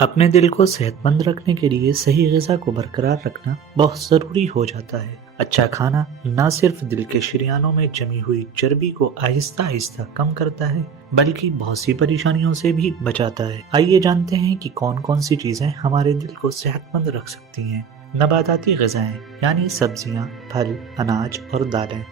اپنے دل کو صحت مند رکھنے کے لیے صحیح غذا کو برقرار رکھنا بہت ضروری ہو جاتا ہے۔ اچھا کھانا نہ صرف دل کے شریانوں میں جمی ہوئی چربی کو آہستہ آہستہ کم کرتا ہے بلکہ بہت سی پریشانیوں سے بھی بچاتا ہے۔ آئیے جانتے ہیں کہ کون کون سی چیزیں ہمارے دل کو صحت مند رکھ سکتی ہیں۔ نباتاتی غذائیں یعنی سبزیاں، پھل، اناج اور دالیں۔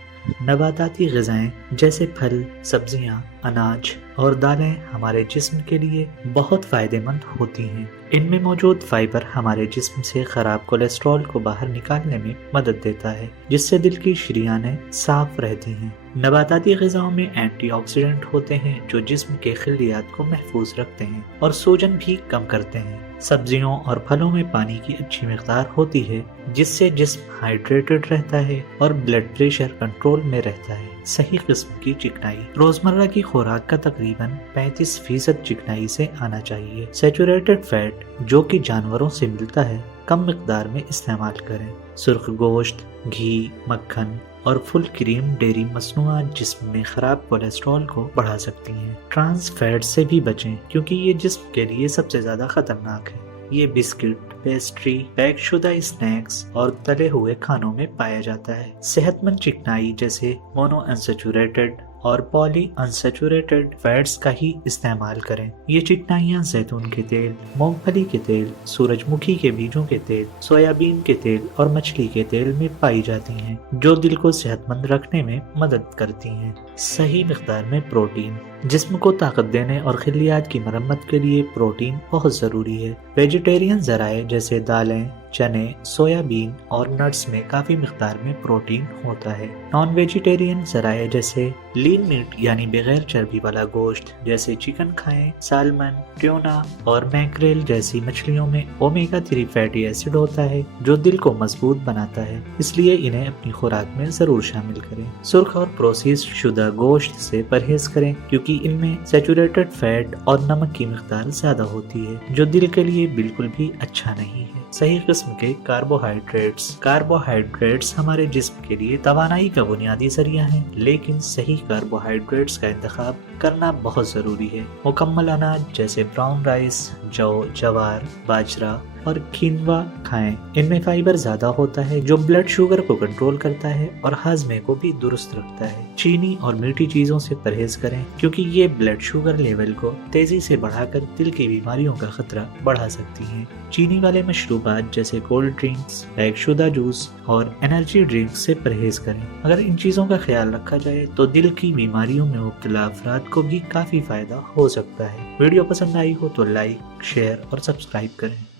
نباتاتی غذائیں جیسے پھل، سبزیاں، اناج اور دالیں ہمارے جسم کے لیے بہت فائدہ مند ہوتی ہیں۔ ان میں موجود فائبر ہمارے جسم سے خراب کولیسٹرول کو باہر نکالنے میں مدد دیتا ہے، جس سے دل کی شریانیں صاف رہتی ہیں۔ نباتاتی غذاؤں میں اینٹی آکسیڈنٹ ہوتے ہیں جو جسم کے خلیات کو محفوظ رکھتے ہیں اور سوجن بھی کم کرتے ہیں۔ سبزیوں اور پھلوں میں پانی کی اچھی مقدار ہوتی ہے جس سے جسم ہائیڈریٹڈ رہتا ہے اور بلڈ پریشر کنٹرول میں رہتا ہے۔ صحیح قسم کی چکنائی روزمرہ کی خوراک کا تقریباً 35% چکنائی سے آنا چاہیے۔ سیچوریٹڈ فیٹ جو کہ جانوروں سے ملتا ہے کم مقدار میں استعمال کریں۔ سرخ گوشت، گھی، مکھن اور فل کریم ڈیری مصنوعات جسم میں خراب کولیسٹرول کو بڑھا سکتی ہیں۔ ٹرانس فیٹ سے بھی بچیں کیونکہ یہ جسم کے لیے سب سے زیادہ خطرناک ہے۔ یہ بسکٹ، پیسٹری، پیک شدہ اسنیکس اور تلے ہوئے کھانوں میں پایا جاتا ہے۔ صحت مند چکنائی جیسے مونو انسیچوریٹڈ اور پولی انسیچوریٹڈ فیٹس کا ہی استعمال کریں۔ یہ چکنائیاں زیتون کے تیل، مونگ پھلی کے تیل، سورج مکھی کے بیجوں کے تیل، سویابین کے تیل اور مچھلی کے تیل میں پائی جاتی ہیں جو دل کو صحت مند رکھنے میں مدد کرتی ہیں۔ صحیح مقدار میں پروٹین جسم کو طاقت دینے اور خلیات کی مرمت کے لیے پروٹین بہت ضروری ہے۔ ویجیٹیرین ذرائع جیسے دالیں، چنے، سویابین اور نٹس میں کافی مقدار میں پروٹین ہوتا ہے۔ نان ویجیٹیرین ذرائع جیسے لین میٹ یعنی بغیر چربی والا گوشت جیسے چکن کھائیں۔ سالمن، ٹیونا اور میکریل جیسی مچھلیوں میں اومیگا 3 فیٹی ایسڈ ہوتا ہے جو دل کو مضبوط بناتا ہے، اس لیے انہیں اپنی خوراک میں ضرور شامل کریں۔ سرخ اور پروسیس شدہ گوشت سے پرہیز کریں کیونکہ ان میں سیچوریٹڈ فیٹ اور نمک کی مقدار زیادہ ہوتی ہے جو دل کے لیے بالکل بھی اچھا نہیں ہے۔ صحیح قسم کے کاربوہائیڈریٹس ہمارے جسم کے لیے توانائی کا بنیادی ذریعہ ہیں، لیکن صحیح کاربوہائیڈریٹس کا انتخاب کرنا بہت ضروری ہے۔ مکمل اناج جیسے براؤن رائس، جو، جوار، باجرہ اور کینوا کھائیں۔ ان میں فائبر زیادہ ہوتا ہے جو بلڈ شوگر کو کنٹرول کرتا ہے اور ہاضمے کو بھی درست رکھتا ہے۔ چینی اور میٹھی چیزوں سے پرہیز کریں کیونکہ یہ بلڈ شوگر لیول کو تیزی سے بڑھا کر دل کی بیماریوں کا خطرہ بڑھا سکتی ہیں۔ چینی والے مشروبات جیسے کولڈ ڈرنکس، پیک شدہ جوس اور انرجی ڈرنکس سے پرہیز کریں۔ اگر ان چیزوں کا خیال رکھا جائے تو دل کی بیماریوں میں مبتلا افراد کو بھی کافی فائدہ ہو سکتا ہے۔ ویڈیو پسند آئی ہو تو لائک، شیئر اور سبسکرائب کریں۔